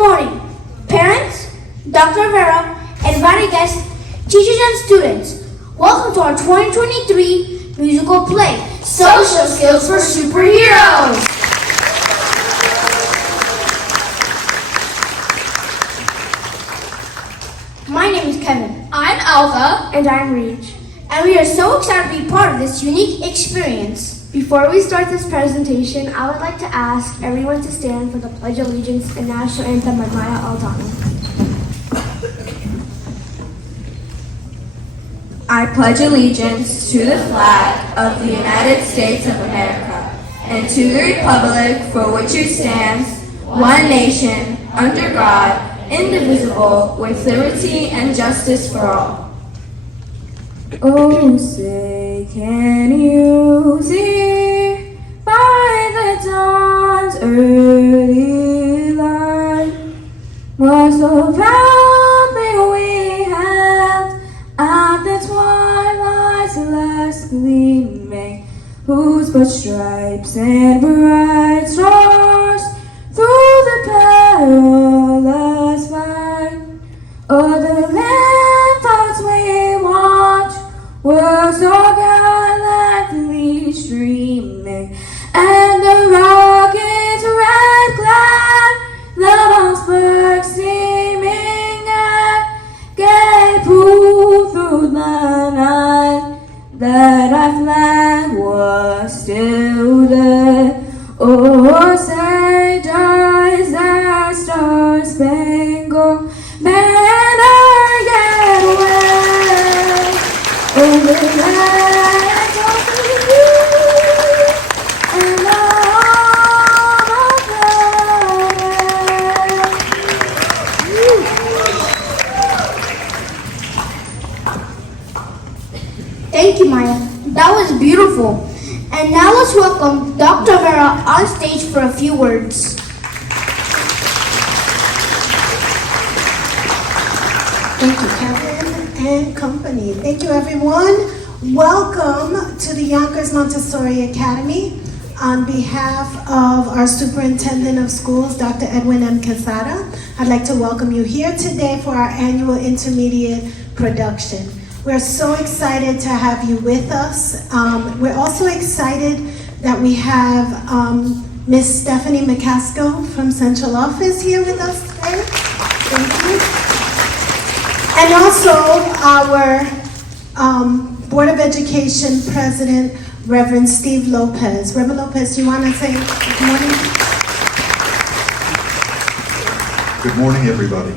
morning, parents, Dr. Rivera, invited guests, teachers and students. Welcome to our 2023 musical play, Social Skills for Superheroes. My name is Kevin. I'm Alva. And I'm Reach. And we are so excited to be part of this unique experience. Before we start this presentation, I would like to ask everyone to stand for the Pledge of Allegiance and National Anthem by Maya Aldana. I pledge allegiance to the flag of the United States of America and to the republic for which it stands, one nation, under God, indivisible, with liberty and justice for all. Oh, say, can you see by the dawn's early light what so proudly we hailed at the twilight's last gleaming, whose broad stripes and bright stars through the perilous fight o'er the ramparts we watch were so gallantly streaming, and the rocket's red glare, the iceberg steaming at gay pool through the night, that our flag was still there. Oh, say does that star-spangled banner yet wave over the land of the free and all of Thank you, Maya. That was beautiful. And now let's welcome Dr. Vera on stage for a few words. Thank you, Kevin and company. Thank you, everyone. Welcome to the Yonkers Montessori Academy. On behalf of our Superintendent of Schools, Dr. Edwin M. Quesada, I'd like to welcome you here today for our annual intermediate production. We're so excited to have you with us. We're also excited that we have Miss Stephanie McCaskill from Central Office here with us today. Thank you. And also our Board of Education President, Reverend Steve Lopez. Reverend Lopez, do you want to say good morning? Good morning, everybody.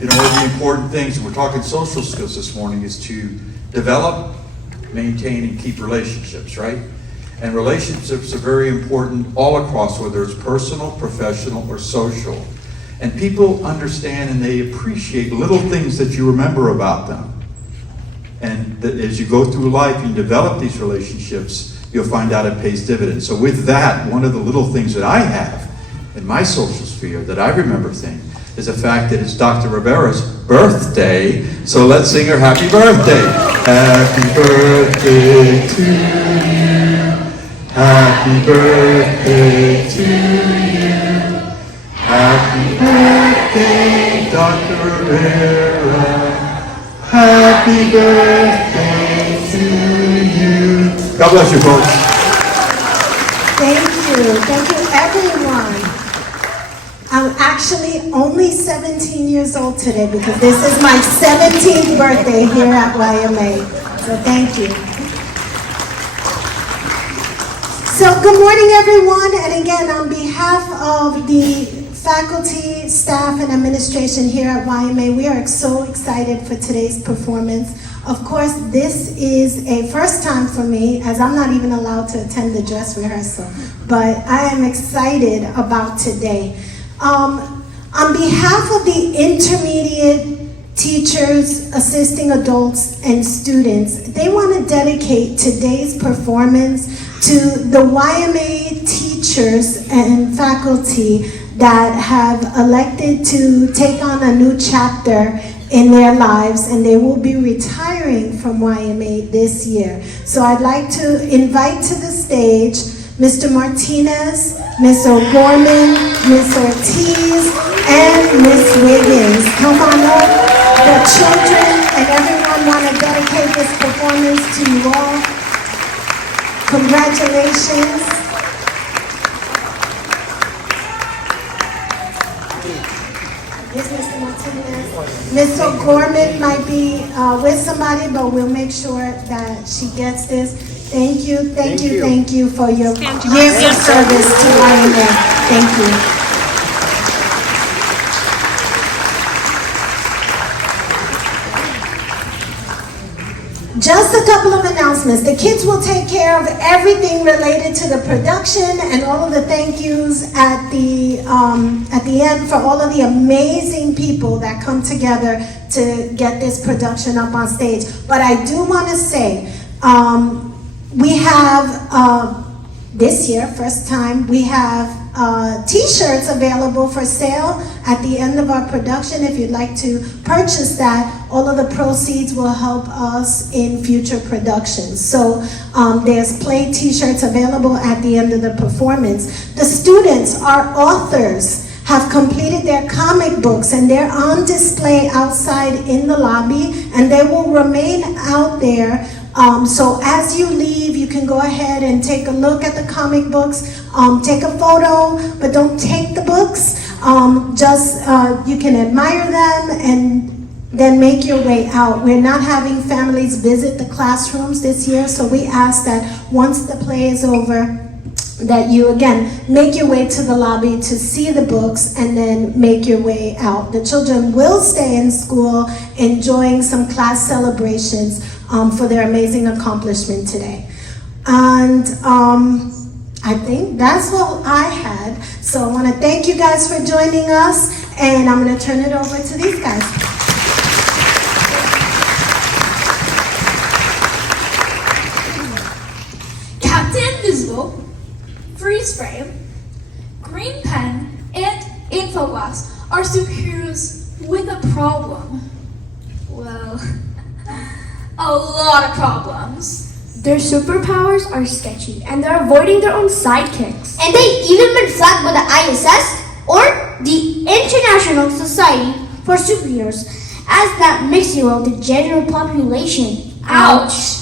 You know, one of the important things, and we're talking social skills this morning, is to develop, maintain, and keep relationships, right? And relationships are very important all across, whether it's personal, professional, or social. And people understand and they appreciate little things that you remember about them. And that as you go through life and develop these relationships, you'll find out it pays dividends. So with that, one of the little things that I have in my social sphere that I remember things is the fact that it's Dr. Rivera's birthday. So let's sing her happy birthday. Happy birthday to you. Happy birthday to you. Happy birthday, Dr. Rivera. Happy birthday to you. God bless you, folks. Thank you everyone. I'm actually only 17 years old today because this is my 17th birthday here at YMA. So thank you. So good morning, everyone. And again, on behalf of the faculty, staff, and administration here at YMA, we are so excited for today's performance. Of course, this is a first time for me, as I'm not even allowed to attend the dress rehearsal, but I am excited about today. On behalf of the intermediate teachers, assisting adults, and students, they want to dedicate today's performance to the YMA teachers and faculty that have elected to take on a new chapter in their lives, and they will be retiring from YMA this year. So I'd like to invite to the stage Mr. Martinez, Miss O'Gorman, Miss Ortiz, and Miss Wiggins. Come on up. The children and everyone want to dedicate this performance to you all. Congratulations. Yes, Mr. Martinez. Miss O'Gorman might be with somebody, but we'll make sure that she gets this. Thank you for your years of service to YMA. Thank you. Just a couple of announcements. The kids will take care of everything related to the production and all of the thank yous at the end for all of the amazing people that come together to get this production up on stage. But I do want to say, we have this year, first time, we have t-shirts available for sale at the end of our production. If you'd like to purchase that, all of the proceeds will help us in future productions. So there's play t-shirts available at the end of the performance. The students, our authors, have completed their comic books and they're on display outside in the lobby, and they will remain out there. So as you leave, you can go ahead and take a look at the comic books, take a photo, but don't take the books. You can admire them and then make your way out. We're not having families visit the classrooms this year, so we ask that once the play is over, that you again make your way to the lobby to see the books and then make your way out. The children will stay in school enjoying some class celebrations for their amazing accomplishment today. And I think that's all I had. So I want to thank you guys for joining us, and I'm going to turn it over to these guys. Captain Invisible, Freeze Frame, Green Pen, and Infoglass are superheroes with a problem. Well, a lot of problems. Their superpowers are sketchy, and they're avoiding their own sidekicks. And they even been flagged by the ISS or the International Society for Superheroes as that mixing with the general population. Ouch!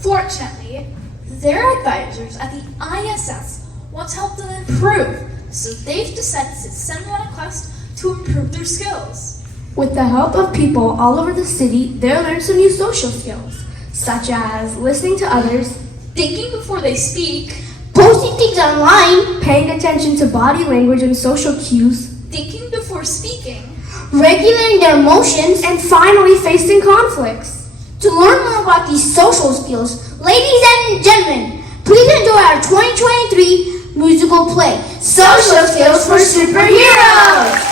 Fortunately, their advisors at the ISS want to help them improve, so they've decided to send them on a quest to improve their skills. With the help of people all over the city, they'll learn some new social skills, such as listening to others, Thinking before they speak, Posting things online, paying attention to body language and social cues, thinking before speaking, regulating their emotions, and finally facing conflicts. to learn more about these social skills, ladies and gentlemen, please enjoy our 2023 musical play, Social Skills for Superheroes!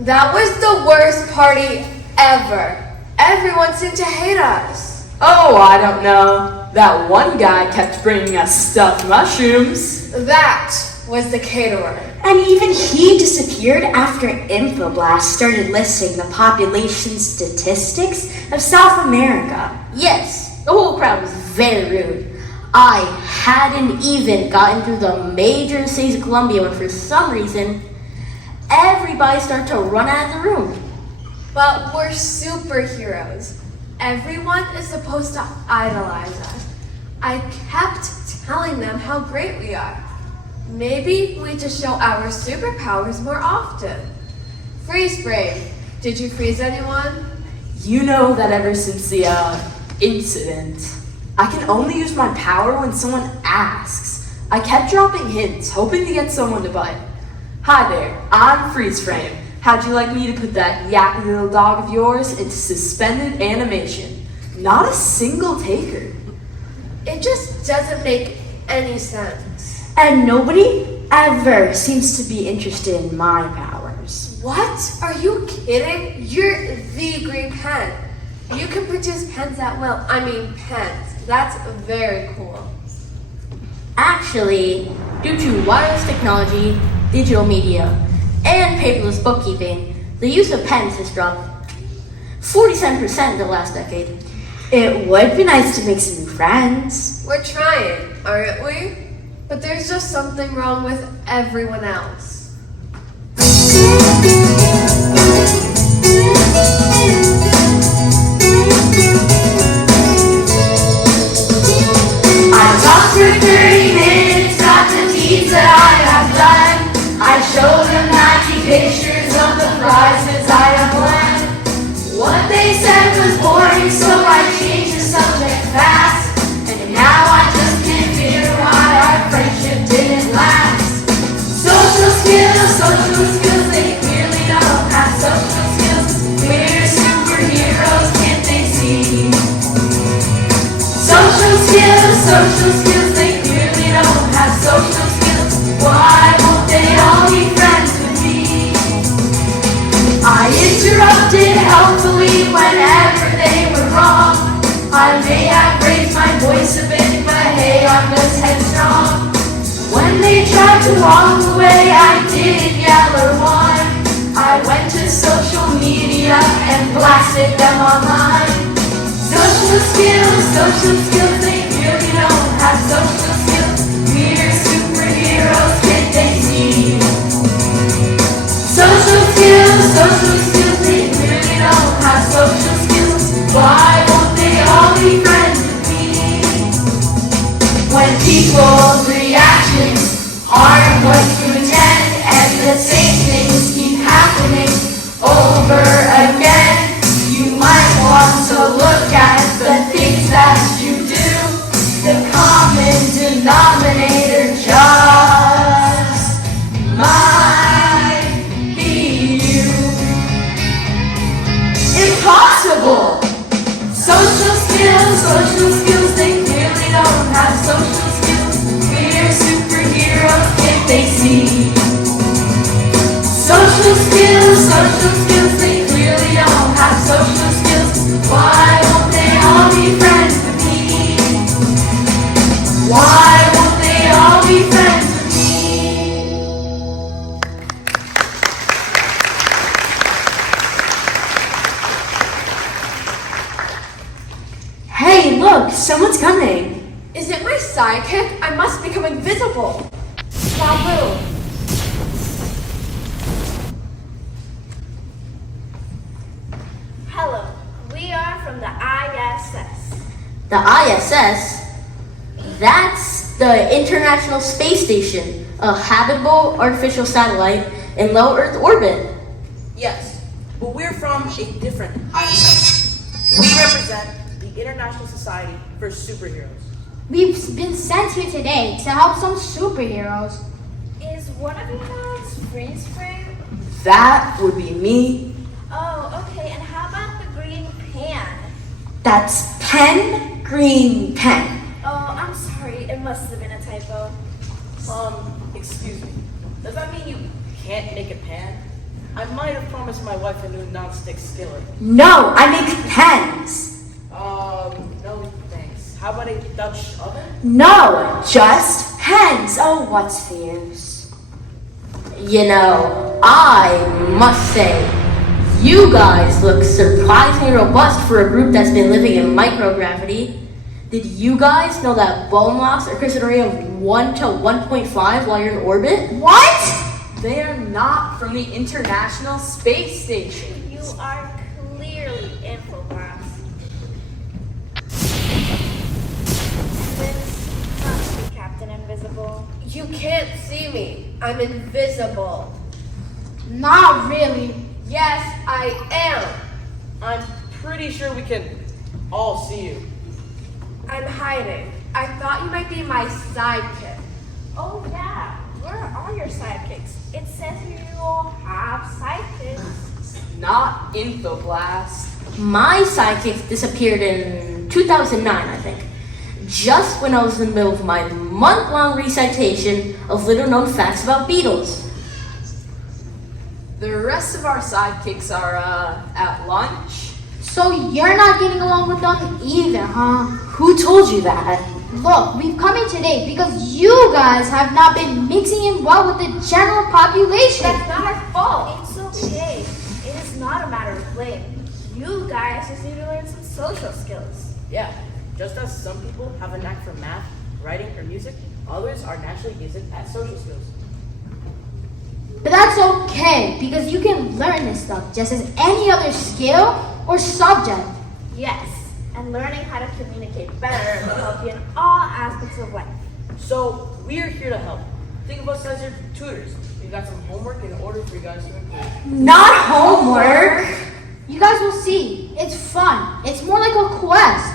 That was the worst party ever. Everyone seemed to hate us. Oh, I don't know. That one guy kept bringing us stuffed mushrooms. That was the caterer. And even he disappeared after Infoblast started listing the population statistics of South America. Yes, the whole crowd was very rude. I hadn't even gotten through the major cities of Colombia when for some reason, everybody started to run out of the room. But we're superheroes. Everyone is supposed to idolize us. I kept telling them how great we are. Maybe we just show our superpowers more often. Freeze frame. Did you freeze anyone? You know that ever since the incident. I can only use my power when someone asks. I kept dropping hints, hoping to get someone to bite. Hi there, I'm Freeze Frame. How'd you like me to put that yappy little dog of yours into suspended animation? Not a single taker. It just doesn't make any sense. And nobody ever seems to be interested in my powers. What? Are you kidding? You're the green pen. You can produce pens at will. I mean pens. That's very cool. Actually, due to wireless technology, digital media, and paperless bookkeeping, the use of pens has dropped 47% in the last decade. It would be nice to make some new friends. We're trying, aren't we? But there's just something wrong with everyone else. I talked for 30 minutes about the deeds that I have done. I showed them 90 pictures of the prizes I have won. What they said was boring, so I changed the subject fast. And now I just can't figure why our friendship didn't last. Social skills, they clearly don't have social skills. We're superheroes, can't they see? Social skills, they clearly don't have social skills. Why won't they all be friends with me? I interrupted helpfully whenever they were wrong. I may have raised my voice a bit, but hey, I'm just headstrong. When they tried to walk away, I didn't yell or whine. I went to social media and blasted them online. Social skills, they clearly don't have social skills. We're superheroes, can't they see? Social skills, they clearly don't have social skills. Why won't they all be friends with me? When people's reactions aren't what you intend, and the same things keep happening over again, you might want to look at the things that you do. The common denominator just might be you. Impossible! Social skills, they clearly don't have social skills. We're superheroes, can't they see? Social skills, they clearly don't have social skills. Why won't they all be friends with me? Why won't they all be friends with me? Hey, look, someone's coming. Is it my sidekick? I must become invisible. Babu. Hello, we are from the ISS. The ISS? That's the International Space Station, a habitable artificial satellite in low Earth orbit. Yes, but we're from a different ISS. We represent the International Society for Superheroes. We've been sent here today to help some superheroes. Is one of you guys Freeze Frame? That would be me. Oh, okay, and how about the green pan? That's pen, green pen. Oh, I'm sorry, it must have been a typo. Excuse me. Does that mean you can't make a pan? I might have promised my wife a new non-stick skillet. No, I make pens. No thanks. How about a Dutch oven? No, just pens. Oh, what's the use? You know, I must say, you guys look surprisingly robust for a group that's been living in microgravity. Did you guys know that bone locks are Chris at a rate of 1 to 1.5 while you're in orbit? What? They are not from the International Space Station. You are clearly infographics. This must be Captain Invisible. You can't see me. I'm invisible. Not really. Yes, I am. I'm pretty sure we can I'll see you. I'm hiding. I thought you might be my sidekick. Oh yeah, where are your sidekicks? It says here you all have sidekicks. Not Infoblast. My sidekick disappeared in 2009, I think. Just when I was in the middle of my month-long recitation of little-known facts about beetles. The rest of our sidekicks are at lunch. So you're not getting along with them either, huh? Who told you that? Look, we've come in today because you guys have not been mixing in well with the general population. That's not our fault. It's okay. It is not a matter of blame. You guys just need to learn some social skills. Yeah, just as some people have a knack for math, writing, or music, others are naturally gifted at social skills. But that's okay because you can learn this stuff just as any other skill or subject. Yes, and learning how to communicate better will help you in all aspects of life. So, we are here to help. Think of us as your tutors. We've got some homework in order for you guys to improve. Not homework! You guys will see. It's fun. It's more like a quest.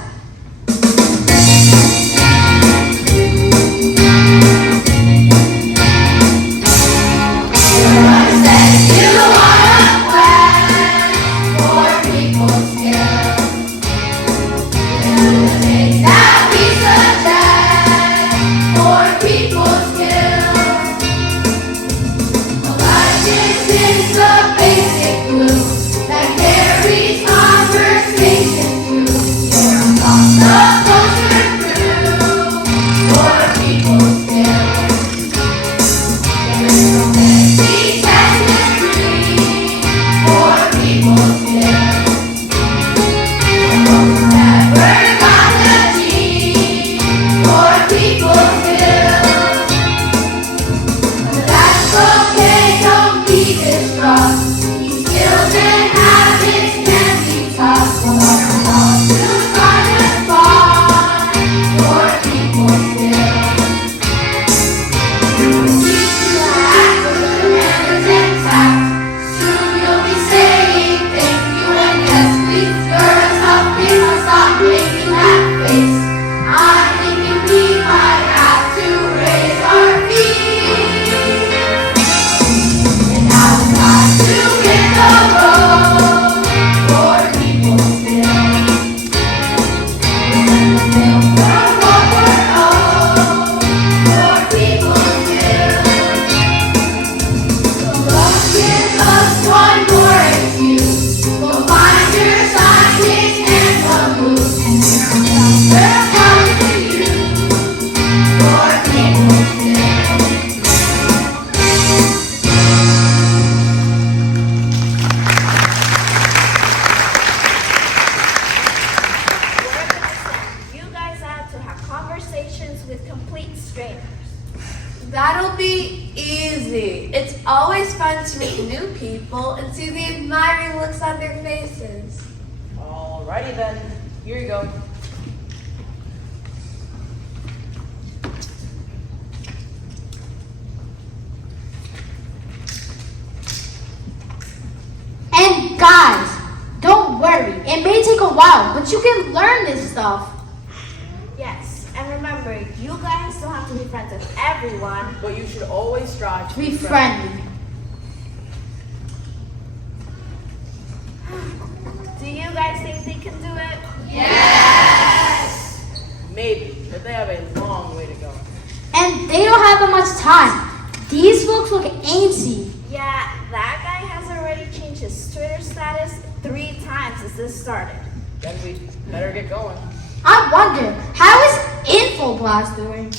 with complete strangers. That'll be easy. It's always fun to meet new people and see the admiring looks on their faces. Alrighty then, here you go. And guys, don't worry. It may take a while, but you can learn this stuff. Yes, and remember, you guys don't have to be friends with everyone. But you should always strive to Be friendly. Do you guys think they can do it? Maybe, but they have a long way to go. And they don't have that much time. These folks look antsy. Yeah, that guy has already changed his Twitter status 3 times since this started. Then we better get going. I wonder, how is Infoblast doing?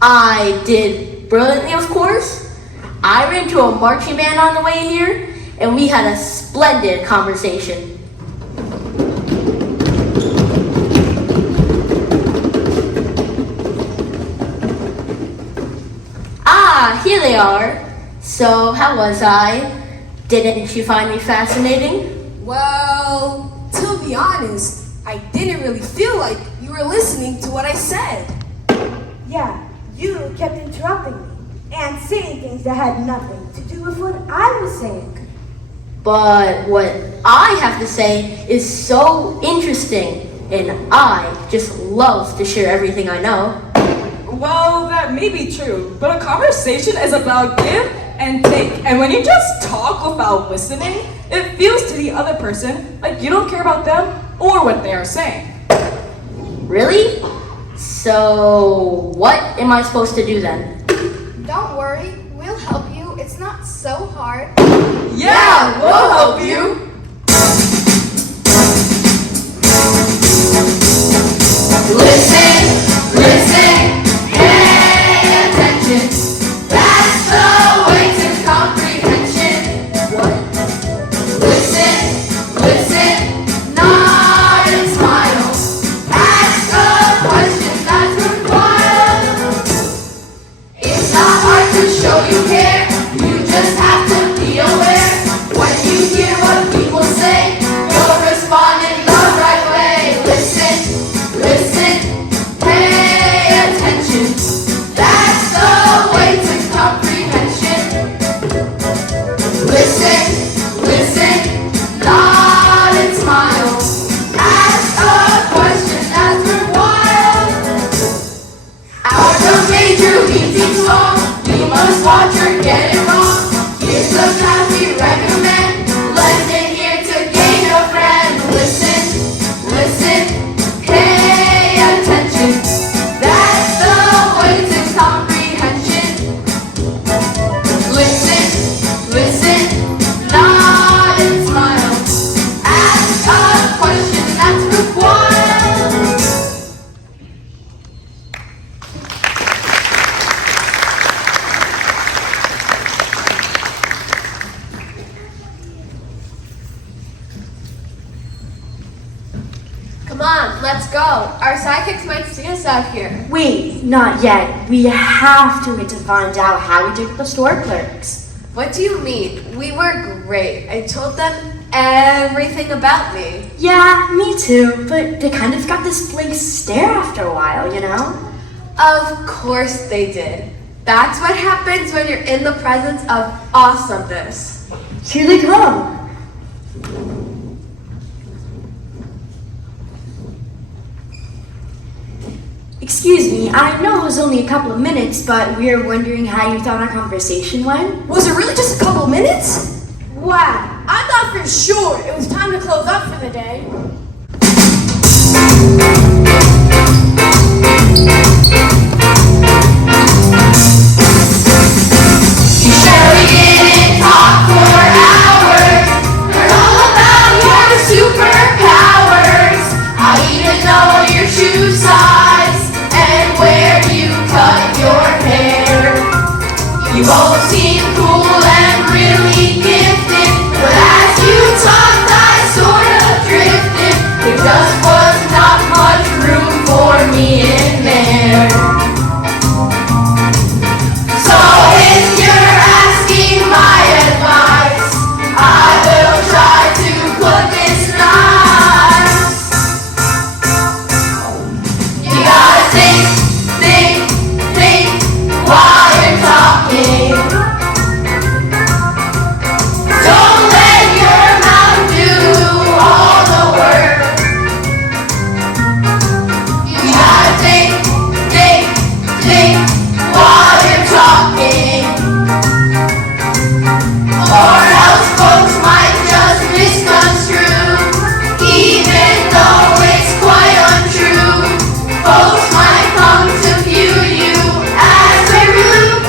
I did brilliantly, of course. I ran into a marching band on the way here, and we had a splendid conversation. Ah, here they are. So, how was I? Didn't you find me fascinating? Well, to be honest, I didn't really feel like you were listening to what I said. Yeah, you kept interrupting me. and saying things that had nothing to do with what I was saying. But what I have to say is so interesting, and I just love to share everything I know. Well, that may be true, but a conversation is about give and take. And when you just talk without listening, it feels to the other person like you don't care about them or what they are saying. Really? So, what am I supposed to do then? Don't worry, we'll help you. It's not so hard. Yeah, we'll help you. Listen, listen, pay attention. That's the way to comprehension. Listen, listen, nod and smile. Ask a question that's worthwhile. It's not hard to show you care. You just have to be aware. When you hear what people say, you'll respond in the right way. Listen, listen, pay attention. That's the way to comprehension. Listen, listen, nod and smile. Ask a question that's worthwhile. After a major meeting song, you must watch or get it wrong. Here's the path we recommend. Listen here to gain a friend. Listen, listen, pay attention. That's the way to comprehension. Listen, listen, nod and smile. Ask a question that's required. Come on, let's go. Our sidekicks might see us out here. Wait, not yet. We have to wait to find out how we did with the store clerks. What do you mean? We were great. I told them everything about me. Yeah, me too, but they kind of got this blank stare after a while, you know? Of course they did. That's what happens when you're in the presence of awesomeness. Here they come. Excuse me, I know it was only a couple of minutes, but we are wondering how you thought our conversation went. Was it really just a couple minutes? Wow, I thought for sure it was time to close up for the day. Sure, we didn't talk for hours. Heard all about your superpowers. I even know your shoe size and where you cut your hair. You both seem cool and really gifted, but as you talked, I sort of drifted. There just was not much room for me in there. So if you're asking my advice, I will try to put this nice. You gotta think while you're talking. Don't let your mouth do all the work. You gotta think while you're talking. Or else folks might just misconstrue, even though it's quite untrue. Folks might come to view you as very rude.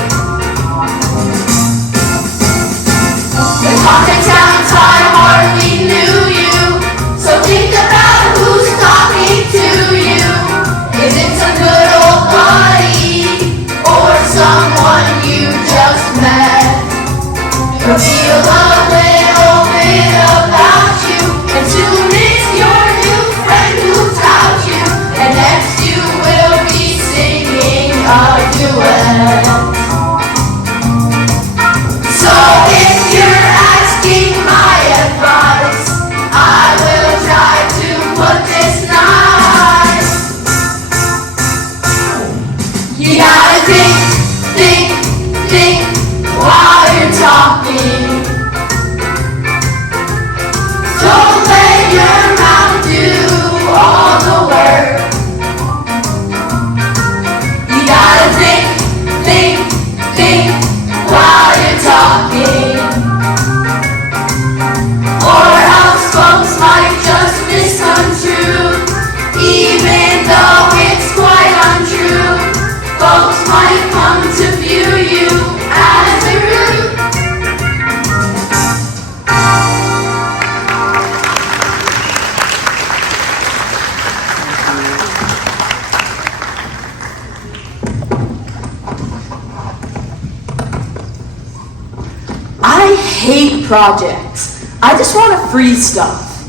The talk in town I hardly knew you, so think about who's talking to you. Is it some good old buddy or someone you just met? Reveal a little bit about you, and soon it's your new friend who's out you, and next you will be singing a duet. So if you're asking my advice, I will try to put this nice. You gotta think projects. I just want to freeze stuff.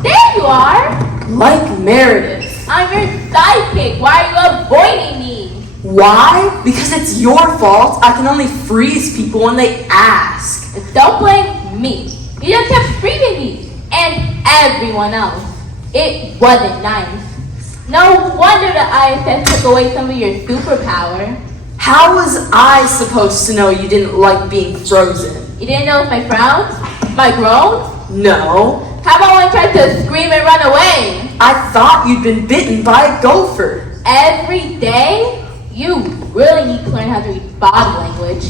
There you are! Like Meredith. I'm your sidekick. Why are you avoiding me? Why? Because it's your fault. I can only freeze people when they ask. Don't blame me. You just kept freezing me and everyone else. It wasn't nice. No wonder the ISS took away some of your superpower. How was I supposed to know you didn't like being frozen? You didn't know my frowns? My groans? No. How about when I tried to scream and run away? I thought you'd been bitten by a gopher. Every day? You really need to learn how to read body language.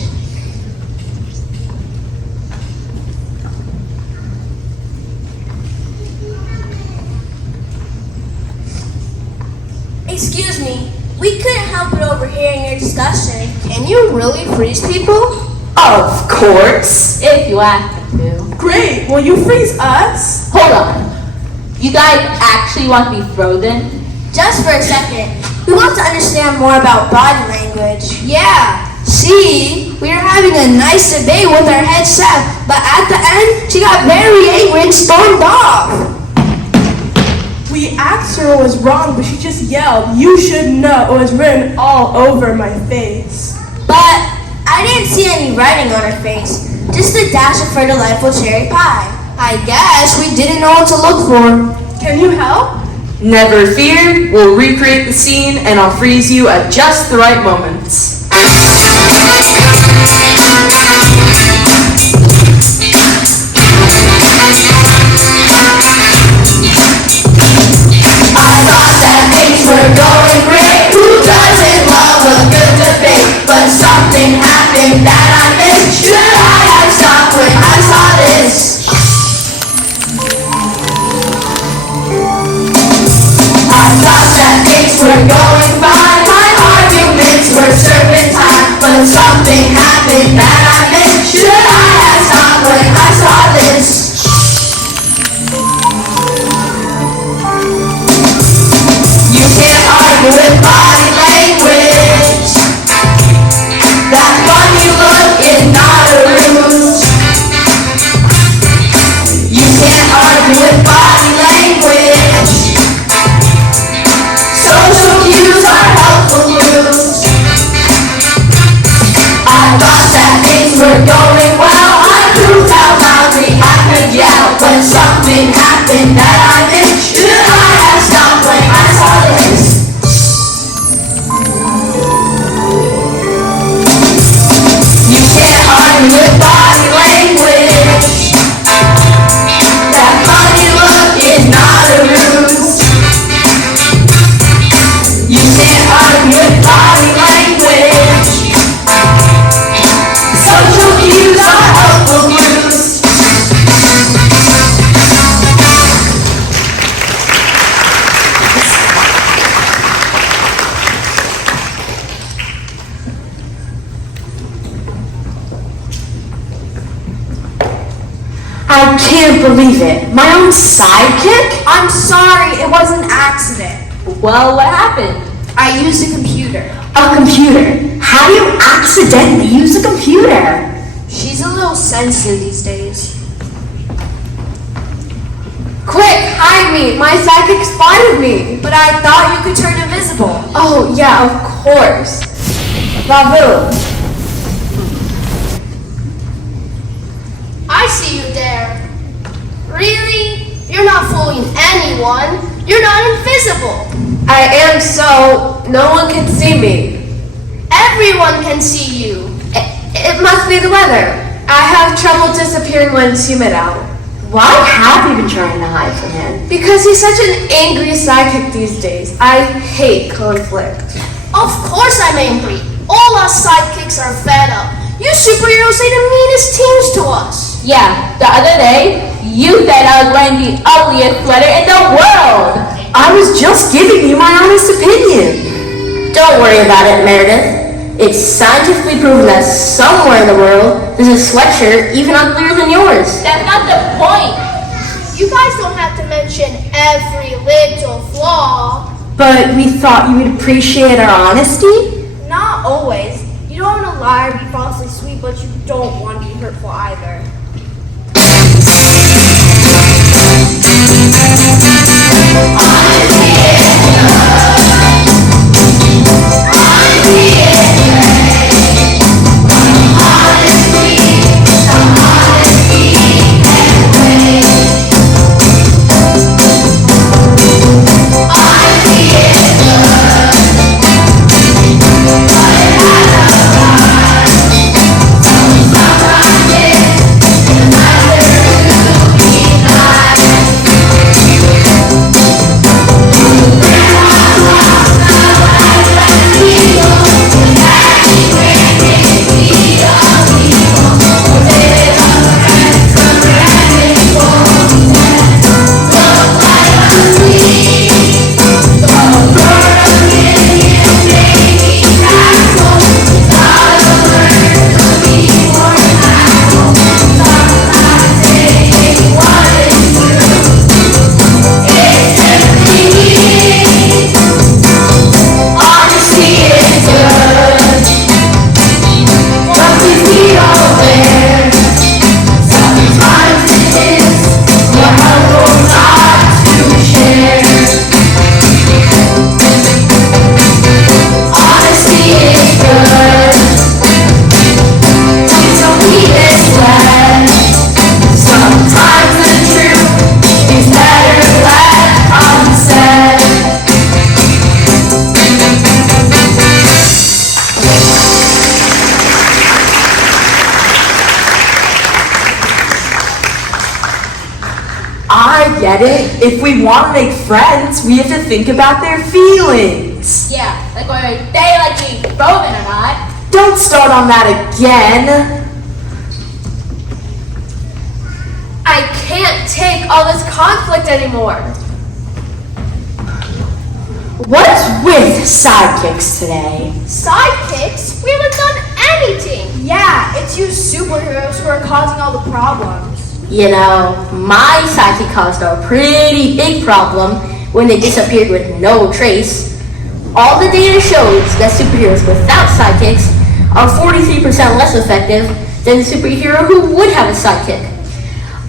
Excuse me, we couldn't help but overhearing your discussion. Can you really freeze people? Of course. If you ask me to. Great, will you freeze us? Hold on. You guys actually want to be frozen? Just for a second. We want to understand more about body language. Yeah. See, we were having a nice debate with our head chef, but at the end, she got very angry and stormed off. We asked her what was wrong, but she just yelled, "You should know," it was written all over my face. But I didn't see any writing on her face, just a dash of her delightful cherry pie. I guess we didn't know what to look for. Can you help? Never fear, we'll recreate the scene and I'll freeze you at just the right moments. We're going great. Who doesn't love a good debate? But something happened that I missed. Should I have stopped when I saw this? I thought that things were going fine. My arguments were serpentine. But something happened that I missed. Should I have stopped when I saw this? With body language, that funny look is not a ruse. You can't argue with body language. Social cues are helpful clues. I thought that things were going well. I proved how loudly I could yell. But something happened that I missed. Should I have stopped when I saw this? With body language, that funny look is not a ruse. You can't argue with body language. Social cues are helpful clues. I can't believe it. My own sidekick? I'm sorry, it was an accident. Well, what happened? I used a computer. A computer? How do you accidentally use a computer? She's a little sensitive these days. Quick, hide me! My sidekick spotted me! But I thought you could turn invisible. Oh, yeah, of course. Babu. I see you there. Really? You're not fooling anyone. You're not invisible. I am, so no one can see me. Everyone can see you. It must be the weather. I have trouble disappearing when it's humid out. Why have you been trying to hide from him? Because he's such an angry sidekick these days. I hate conflict. Of course I'm angry. All us sidekicks are fed up. You superheroes say the meanest things to us. Yeah, the other day, you said I was wearing the ugliest sweater in the world. I was just giving you my honest opinion. Don't worry about it, Meredith. It's scientifically proven that somewhere in the world, there's a sweatshirt even uglier than yours. That's not the point. You guys don't have to mention every little flaw. But we thought you would appreciate our honesty? Not always. lie or be falsely sweet, but you don't want to be hurtful either. I get it. If we want to make friends, we have to think about their feelings. Yeah, like whether they like being Bowman or not. Don't start on that again. I can't take all this conflict anymore. What's with sidekicks today? Sidekicks? We haven't done anything. Yeah, it's you superheroes who are causing all the problems. You know, my sidekick caused a pretty big problem when they disappeared with no trace. All the data shows that superheroes without sidekicks are 43% less effective than the superhero who would have a sidekick.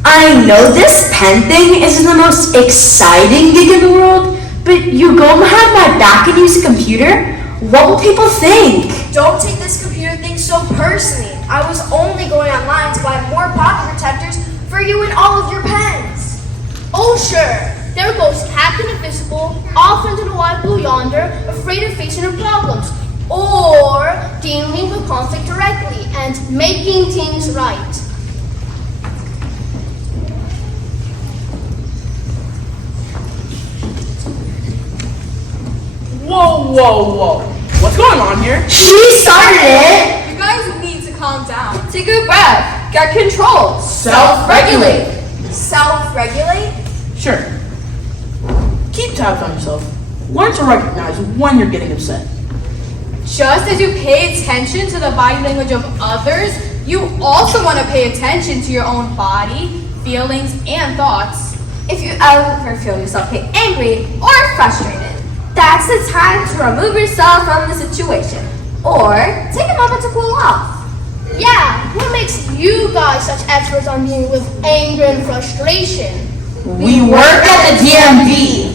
I know this pen thing isn't the most exciting gig in the world, but you go behind my back and use a computer? What will people think? Don't take this computer thing so personally. I was only going online to buy more pocket protectors for you and all of your pens. Oh sure, there goes Captain Invisible, off into the wide blue yonder, afraid of facing her problems, or dealing with conflict directly and making things right. Whoa, whoa, whoa. What's going on here? She started it! You guys need to calm down. Take a breath. Get control. Self-regulate. Self-regulate? Sure. Keep tabs on yourself. Learn to recognize when you're getting upset. Just as you pay attention to the body language of others, you also want to pay attention to your own body, feelings, and thoughts. If you ever feel yourself get angry or frustrated, that's the time to remove yourself from the situation or take a moment to cool off. Yeah, what makes you guys such experts on dealing with anger and frustration? We work at the DMV.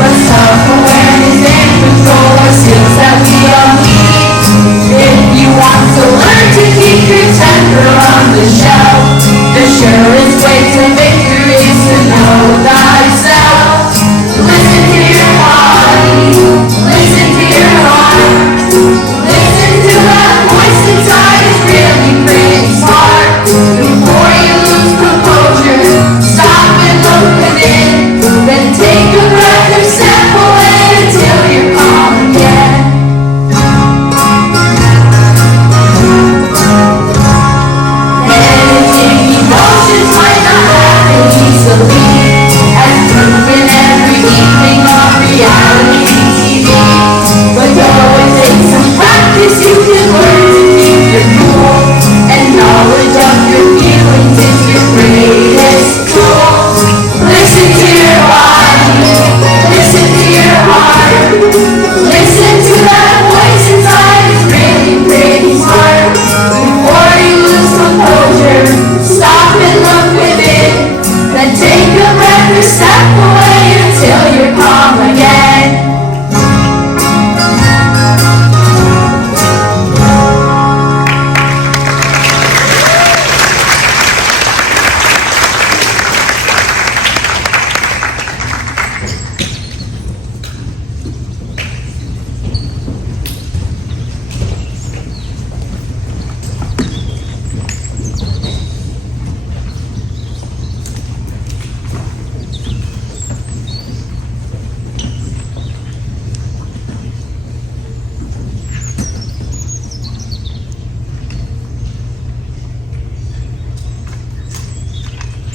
But self-awareness and control are skills that we all need. If you want to learn to keep your temper on the shelf, the surest way to victory is to know thyself. Listen to your body, listen to your heart, listen to the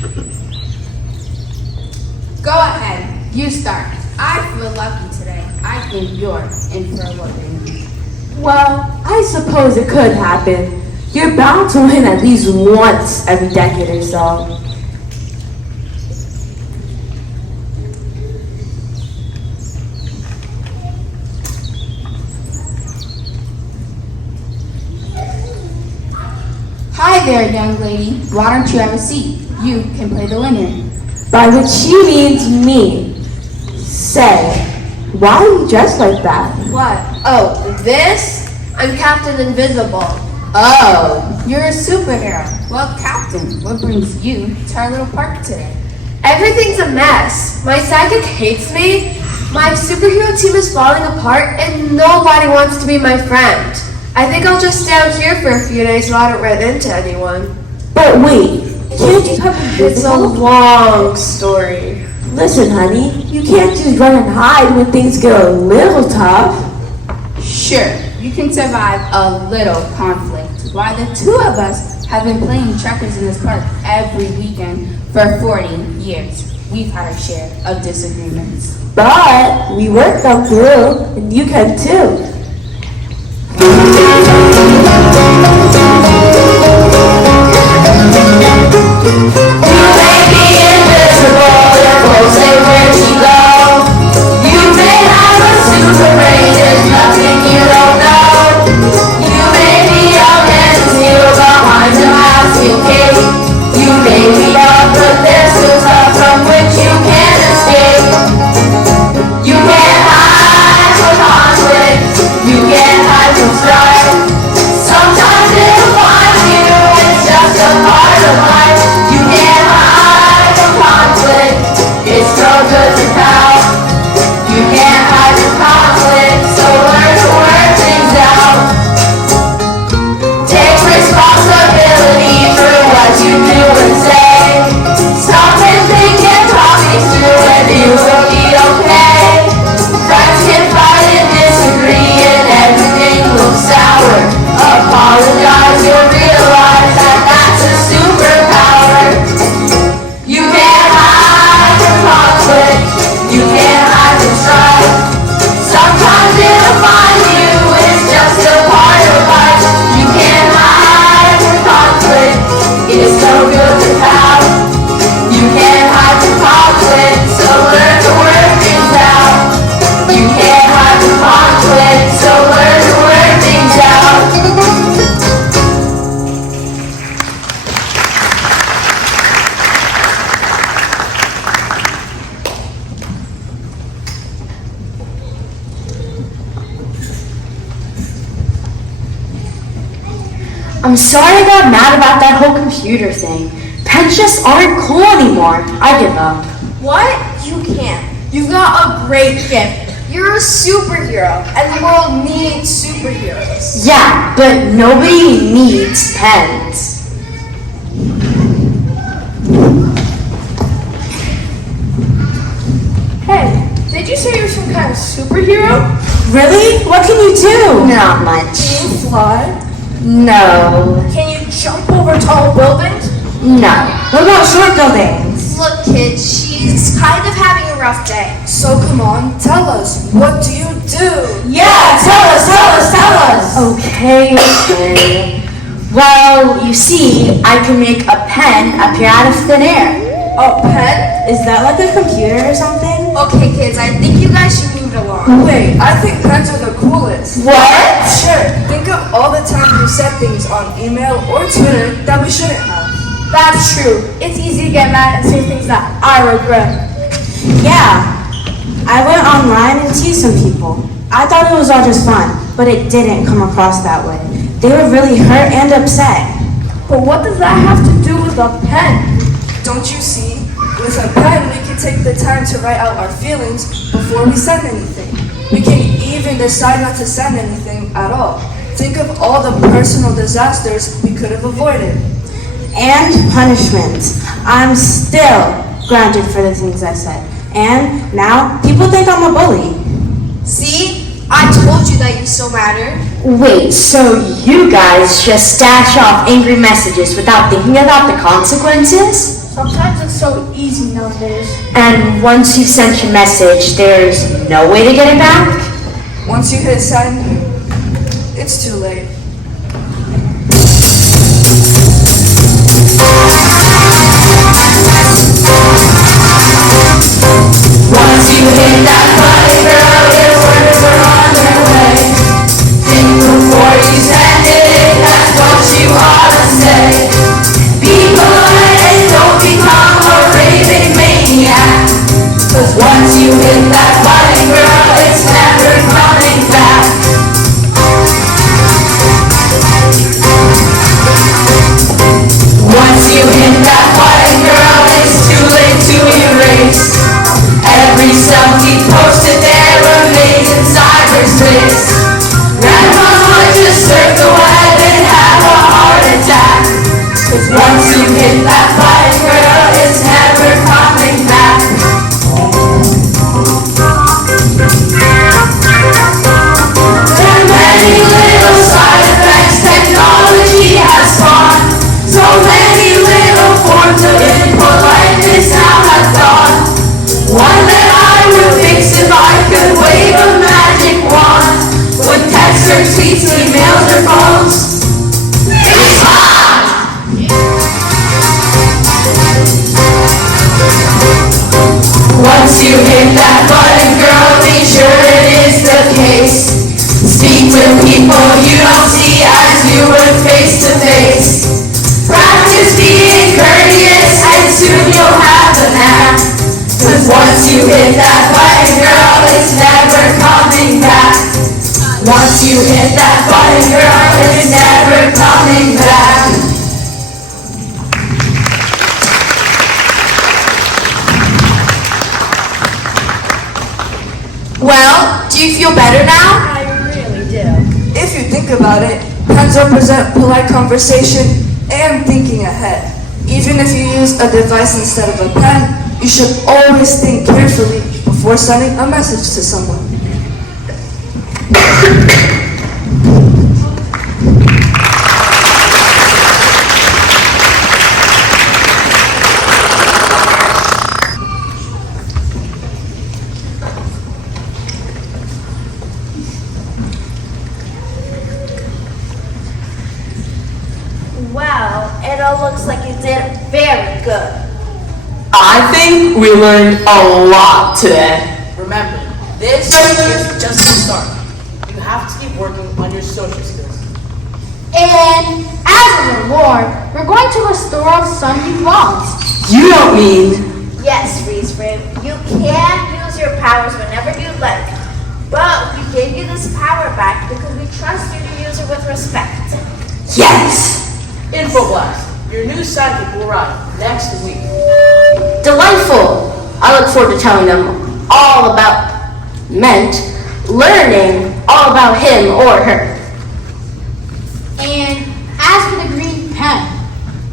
Go ahead, you start. I feel lucky today. I think you're in for a whooping. Well, I suppose it could happen. You're bound to win at least once every decade or so. Hi there, young lady. Why don't you have a seat? You can play the winner. By which she means me. Say, why are you dressed like that? What? Oh, this? I'm Captain Invisible. Oh, you're a superhero. Well, Captain, what brings you to our little park today? Everything's a mess. My psychic hates me. My superhero team is falling apart, and nobody wants to be my friend. I think I'll just stay out here for a few days so I don't run into anyone. But wait, can't you have It's a long story. Listen, honey, you can't just run and hide when things get a little tough. Sure, you can survive a little conflict. Why, the two of us have been playing checkers in this park every weekend for 40 years. We've had our share of disagreements. But we work them through, and you can too. I'm sorry I got mad about that whole computer thing. Pens just aren't cool anymore. I give up. What? You can't. You've got a great gift. You're a superhero, and the world needs superheroes. Yeah, but nobody needs pens. Hey, did you say you're some kind of superhero? Really? What can you do? Not much. Can you fly? No. Can you jump over tall buildings? No. What about short buildings? Look, kid, she's kind of having a rough day. So come on, tell us, what do you do? Yeah, tell us. Okay. Well, you see, I can make a pen appear out of thin air. A pen? Is that like a computer or something? Okay, kids, I think you guys should move along. Wait, I think pens are the coolest. What? Sure, think of all the times we said things on email or Twitter that we shouldn't have. That's true. It's easy to get mad and say things that I regret. Yeah. I went online and teased some people. I thought it was all just fun, but it didn't come across that way. They were really hurt and upset. But what does that have to do with a pen? Don't you see? With a pen, we can take the time to write out our feelings before we send anything. We can even decide not to send anything at all. Think of all the personal disasters we could have avoided. And punishment. I'm still grounded for the things I said. And now people think I'm a bully. See? I told you that you still matter. Wait, so you guys just stash off angry messages without thinking about the consequences? Sometimes it's so easy nowadays. And once you've sent your message, there's no way to get it back? Once you hit send, it's too late. Once you hit that button, girl, your words are on their way. Think before you send it, that's what you ought to say. Be polite and don't become a raving maniac. 'Cause once you hit that button, girl, it's never coming back. Once you hit that button, girl, it's too late to erase. Every selfie posted there remains in cyberspace. Grandma might just surf the web and have a heart attack. 'Cause once you hit that button, girl, it's never coming back. There are many little side effects technology has spawned. So many little forms of impoliteness now have dawned. One that I would fix if I could wave a magic wand. With texts or tweets, emails or phones. It's on! Once you hit that button, girl, make sure it is the case. Speak to people you don't see as you would face to face. Practice being courteous and soon you'll have the knack. 'Cause once you hit that button, girl, it's never coming back. Once you hit that button, girl, it's never coming back. Well, do you feel better now? I really do. If you think about it, pens represent polite conversation and thinking ahead. Even if you use a device instead of a pen, you should always think carefully before sending a message to someone. Well, it all looks like you did very good. I think we learned a lot today. Remember, this is just the start. You have to keep working on your social skills. And as a reward, we're going to restore some you've lost. You don't mean... Yes, Freeze Frame, you can use your powers whenever you like. But we gave you this power back because we trust you to use it with respect. Yes! Infoblast, your new sidekick will arrive next week. Delightful! I look forward to telling them all about learning all about him or her. And as for the green pen,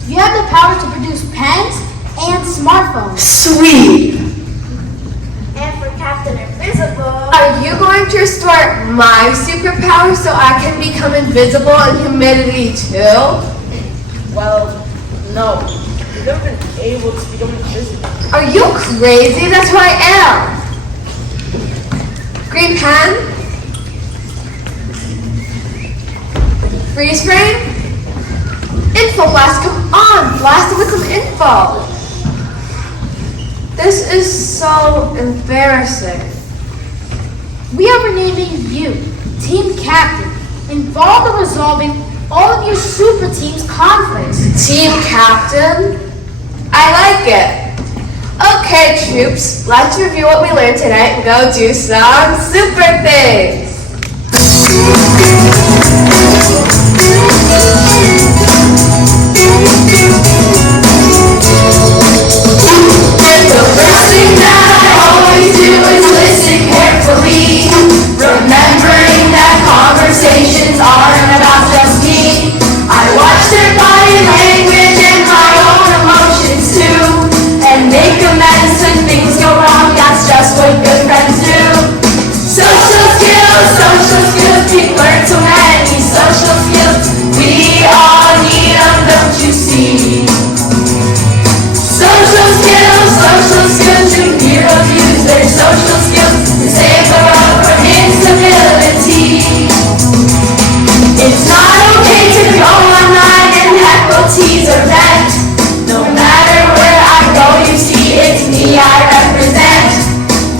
you have the power to produce pens and smartphones. Sweet! And for Captain Invisible, Are you going to restore my superpower so I can become invisible in humidity too? Well, no. You've never been able to become invisible. Are you crazy? That's who I am. Green pen? Freeze frame? Info blast, come on, blast it with some info. This is so embarrassing. We are renaming you Team Captain, involved in resolving all of your super team's conflicts. Team Captain? I like it. Okay, troops, let's review what we learned tonight and go do some super things. The first thing that I always do is listen carefully, remembering that conversations aren't about just me. I watch their body language and my own emotions too, and make amends when things go wrong. That's just what good friends do. Social skills, we learn so many. see. Social skills, true heroes use their social skills to save the world from instability. It's not okay to go online and heckle, tease, or vent. No matter where I go, you see it's me I represent.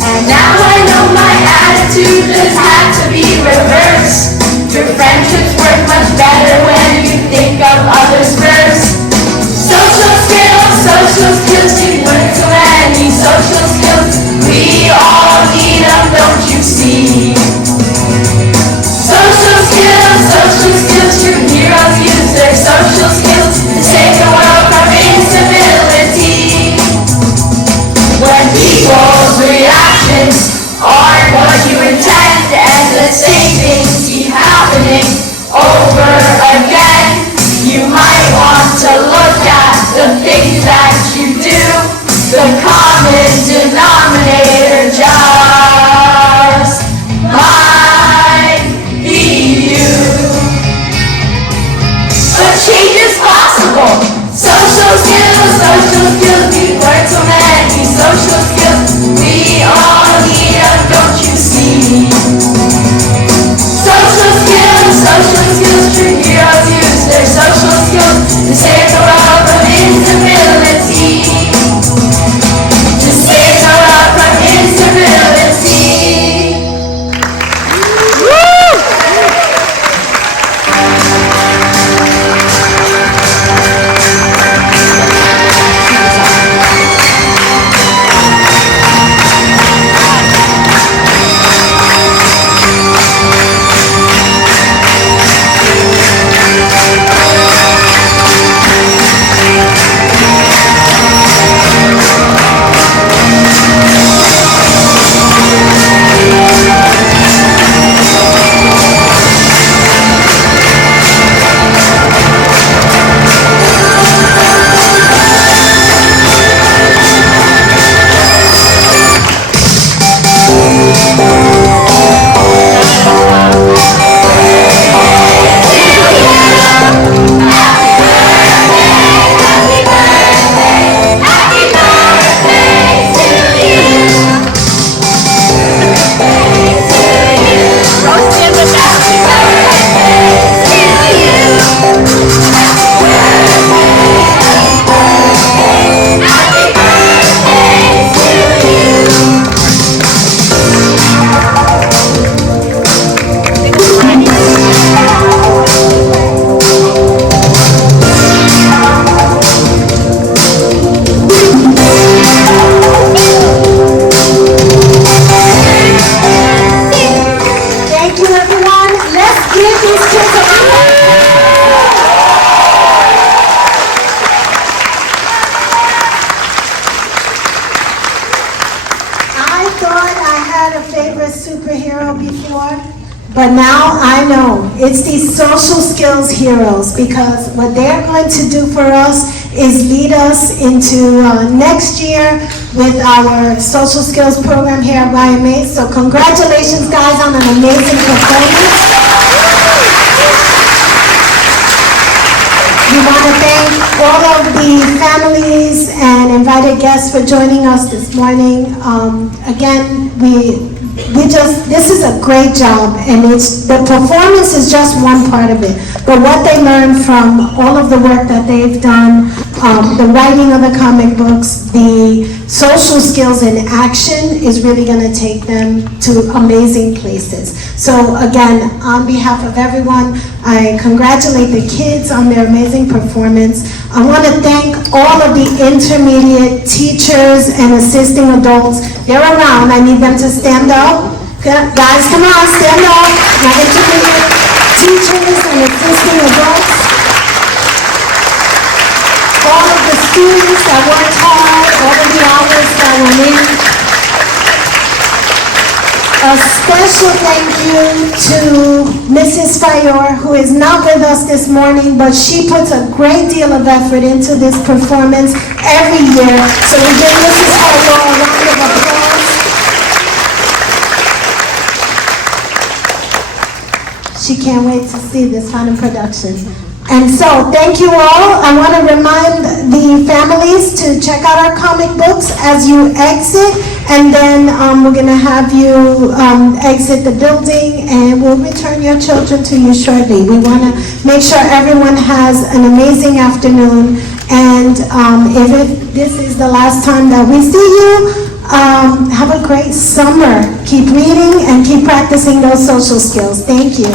And now I know my attitude just had to be reversed. Your friendships work much better when you think of others first. Social skills, you learn so many social skills. We all need them, don't you see? Social skills, true heroes use their social skills to save the world from instability. When people's reactions aren't what you intend, and the same things keep happening over again, you might want to look at the things that you do. The common denominator just might be you. But change is possible. Social skills, we learn so many social skills. We all need them, don't you see? Social skills, true heroes use their social skills to save the world from instability. To save the world from instability. But now I know it's these social skills heroes, because what they're going to do for us is lead us into next year with our social skills program here at YMA. So congratulations, guys, on an amazing performance. We want to thank all of the families and invited guests for joining us this morning. Again, this is a great job, and the performance is just one part of it. But what they learned from all of the work that they've done, the writing of the comic books, the social skills in action is really going to take them to amazing places. So again, on behalf of everyone, I congratulate the kids on their amazing performance. I want to thank all of the intermediate teachers and assisting adults. They're around. I need them to stand up. Guys, come on, stand up. My intermediate teachers and assisting adults. All of the students that worked hard, all of the hours that were in. A special thank you to Mrs. Fayor, who is not with us this morning, but she puts a great deal of effort into this performance every year. So we give Mrs. Fayor a round of applause. She can't wait to see this final production. And so, thank you all. I want to remind the families to check out our comic books as you exit, and then we're going to have you exit the building, and we'll return your children to you shortly. We want to make sure everyone has an amazing afternoon, and if this is the last time that we see you, have a great summer. Keep reading and keep practicing those social skills. Thank you.